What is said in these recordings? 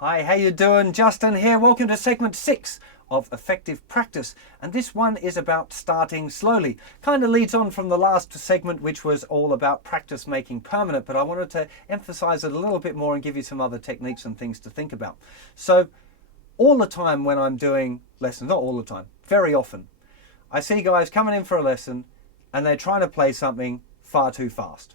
Hi, how you doing? Justin here. Welcome to segment 6 of Effective Practice. And this one is about starting slowly. Kind of leads on from the last segment, which was all about practice making permanent, but I wanted to emphasize it a little bit more and give you some other techniques and things to think about. So all the time when I'm doing lessons, not all the time, very often, I see guys coming in for a lesson and they're trying to play something far too fast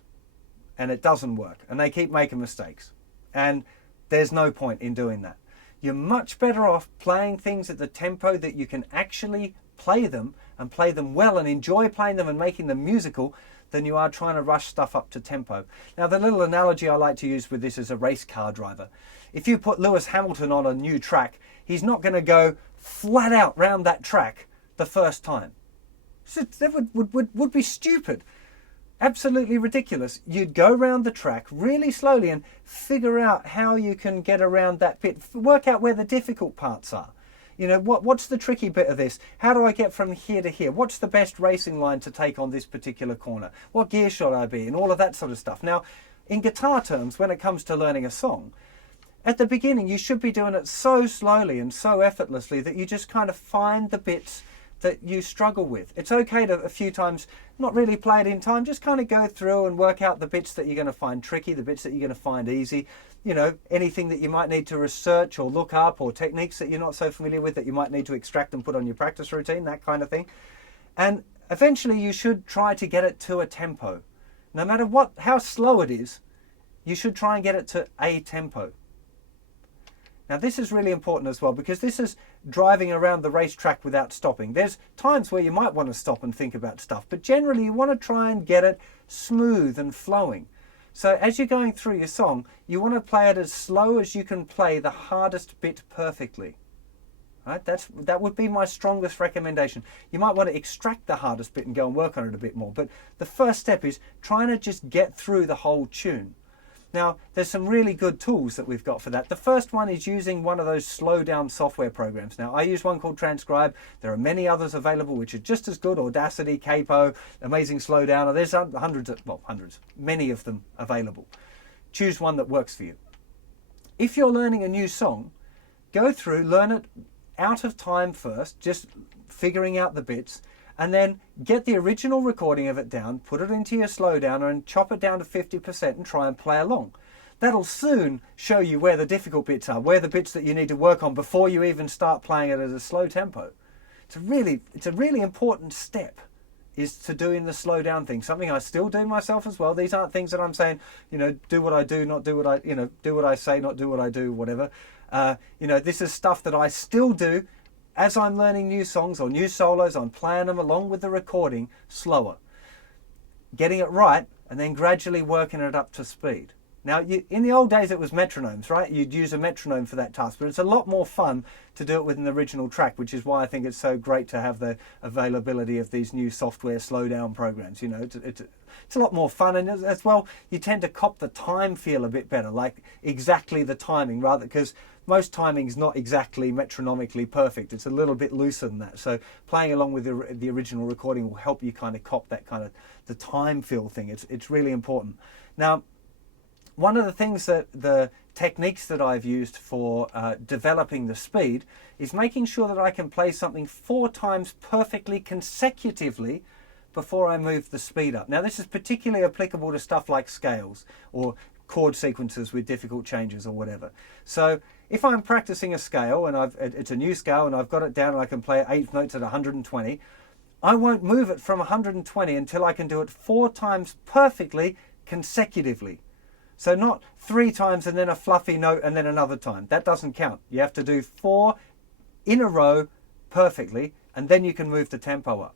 and it doesn't work and they keep making mistakes. And there's no point in doing that. You're much better off playing things at the tempo that you can actually play them and play them well and enjoy playing them and making them musical than you are trying to rush stuff up to tempo. Now, the little analogy I like to use with this is a race car driver. If you put Lewis Hamilton on a new track, he's not going to go flat out round that track the first time. So that would be stupid. Absolutely ridiculous. You'd go around the track really slowly and figure out how you can get around that bit. Work out where the difficult parts are. You know, what's the tricky bit of this? How do I get from here to here? What's the best racing line to take on this particular corner? What gear should I be in? All of that sort of stuff. Now, in guitar terms, when it comes to learning a song, at the beginning you should be doing it so slowly and so effortlessly that you just kind of find the bits that you struggle with. It's okay to a few times not really play it in time, just kind of go through and work out the bits that you're going to find tricky, the bits that you're going to find easy, you know, anything that you might need to research or look up, or techniques that you're not so familiar with that you might need to extract and put on your practice routine, that kind of thing. And eventually you should try to get it to a tempo. No matter how slow it is, you should try and get it to a tempo. Now this is really important as well, because this is driving around the racetrack without stopping. There's times where you might want to stop and think about stuff, but generally you want to try and get it smooth and flowing. So as you're going through your song, you want to play it as slow as you can play the hardest bit perfectly. Right? That would be my strongest recommendation. You might want to extract the hardest bit and go and work on it a bit more, but the first step is trying to just get through the whole tune. Now, there's some really good tools that we've got for that. The first one is using one of those slow down software programs. Now, I use one called Transcribe. There are many others available which are just as good. Audacity, Capo, Amazing Slowdowner. There's hundreds, many of them available. Choose one that works for you. If you're learning a new song, go through, learn it out of time first, just figuring out the bits, and then get the original recording of it down, put it into your slowdowner and chop it down to 50% and try and play along. That'll soon show you where the difficult bits are, where the bits that you need to work on before you even start playing it at a slow tempo. It's a really important step, is to doing the slow down thing. Something I still do myself as well. These aren't things that I'm saying, you know, do what I do, not do what I, you know, do what I say, not do what I do, whatever. You know, this is stuff that I still do. As I'm learning new songs or new solos, I'm playing them along with the recording slower. Getting it right and then gradually working it up to speed. Now, in the old days it was metronomes, right? You'd use a metronome for that task, but it's a lot more fun to do it with an original track, which is why I think it's so great to have the availability of these new software slowdown programs. You know, it's a lot more fun, and as well, you tend to cop the time feel a bit better, like exactly the timing, rather, because most timing's not exactly metronomically perfect. It's a little bit looser than that. So playing along with the original recording will help you kind of cop that kind of the time feel thing. It's really important. Now, one of the things that the techniques that I've used for developing the speed is making sure that I can play something 4 times perfectly consecutively before I move the speed up. Now, this is particularly applicable to stuff like scales or chord sequences with difficult changes or whatever. So if I'm practicing a scale and it's a new scale and I've got it down and I can play 8 notes at 120, I won't move it from 120 until I can do it 4 times perfectly consecutively. So not 3 times and then a fluffy note and then another time. That doesn't count. You have to do 4 in a row perfectly, and then you can move the tempo up.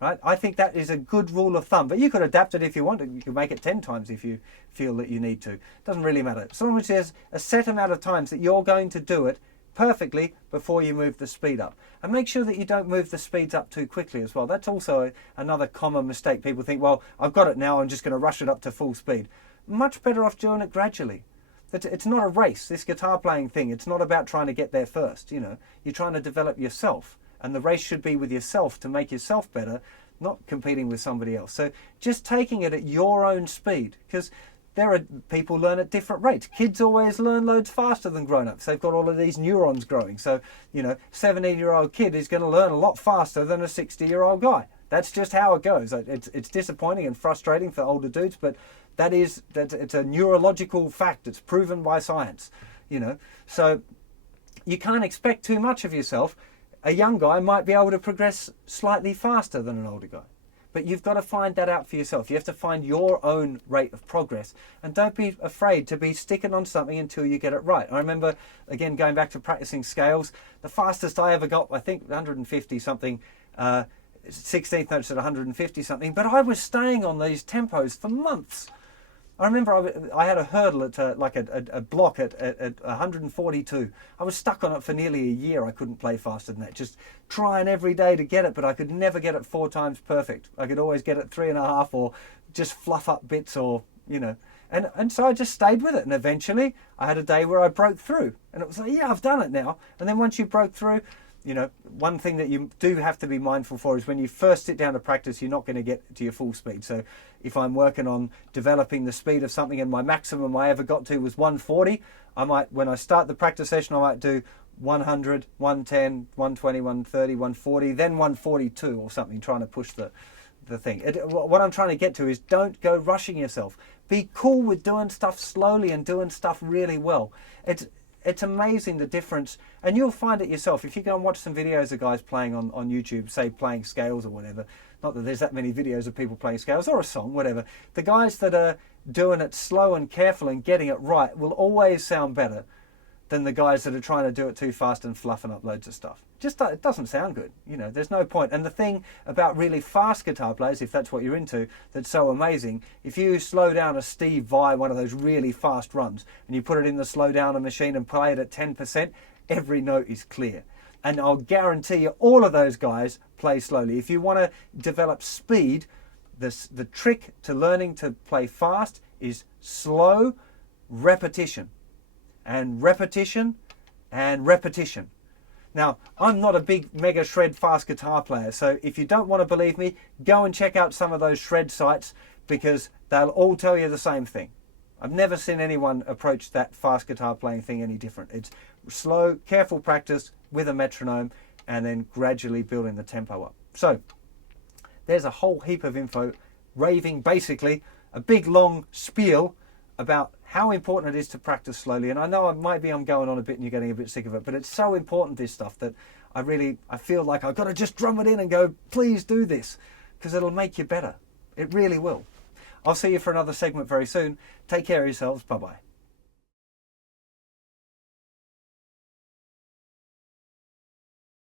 Right? I think that is a good rule of thumb, but you could adapt it if you want to. You can make it 10 times if you feel that you need to. It doesn't really matter. As long as there's a set amount of times that you're going to do it perfectly before you move the speed up. And make sure that you don't move the speeds up too quickly as well. That's also another common mistake. People think, well, I've got it now, I'm just going to rush it up to full speed. Much better off doing it gradually. It's not a race, this guitar playing thing. It's not about trying to get there first, you know. You're trying to develop yourself. And the race should be with yourself to make yourself better, not competing with somebody else. So just taking it at your own speed, because there are people learn at different rates. Kids always learn loads faster than grown-ups. They've got all of these neurons growing. So, 17-year-old kid is going to learn a lot faster than a 60-year-old guy. That's just how it goes. It's disappointing and frustrating for older dudes, but it's a neurological fact. It's proven by science, So you can't expect too much of yourself. A young guy might be able to progress slightly faster than an older guy. But you've got to find that out for yourself. You have to find your own rate of progress. And don't be afraid to be sticking on something until you get it right. I remember, again, going back to practicing scales, the fastest I ever got, I think 150 something, 16th notes at 150 something. But I was staying on these tempos for months. I remember I had a hurdle at a block at 142. I was stuck on it for nearly a year. I couldn't play faster than that. Just trying every day to get it, but I could never get it 4 times perfect. I could always get it 3.5 or just fluff up bits or, And so I just stayed with it. And eventually I had a day where I broke through. And it was like, yeah, I've done it now. And then once you broke through, one thing that you do have to be mindful for is when you first sit down to practice, you're not going to get to your full speed. So if I'm working on developing the speed of something and my maximum I ever got to was 140, when I start the practice session, I might do 100, 110, 120, 130, 140, then 142 or something, trying to push the thing. What I'm trying to get to is don't go rushing yourself. Be cool with doing stuff slowly and doing stuff really well. It's amazing the difference, and you'll find it yourself. If you go and watch some videos of guys playing on YouTube, say playing scales or whatever, not that there's that many videos of people playing scales, or a song, whatever, the guys that are doing it slow and careful and getting it right will always sound better than the guys that are trying to do it too fast and fluffing up loads of stuff. It doesn't sound good. There's no point. And the thing about really fast guitar players, if that's what you're into, that's so amazing, if you slow down a Steve Vai, one of those really fast runs, and you put it in the slow downer machine and play it at 10%, every note is clear. And I'll guarantee you all of those guys play slowly. If you want to develop speed, the trick to learning to play fast is slow repetition. And repetition and repetition. Now, I'm not a big mega shred fast guitar player, so if you don't want to believe me, go and check out some of those shred sites because they'll all tell you the same thing. I've never seen anyone approach that fast guitar playing thing any different. It's slow, careful practice with a metronome and then gradually building the tempo up. So, there's a whole heap of info raving basically a big long spiel about how important it is to practice slowly. And I know I'm going on a bit and you're getting a bit sick of it, but it's so important, this stuff, that I feel like I've got to just drum it in and go, please do this, because it'll make you better. It really will. I'll see you for another segment very soon. Take care of yourselves. Bye-bye.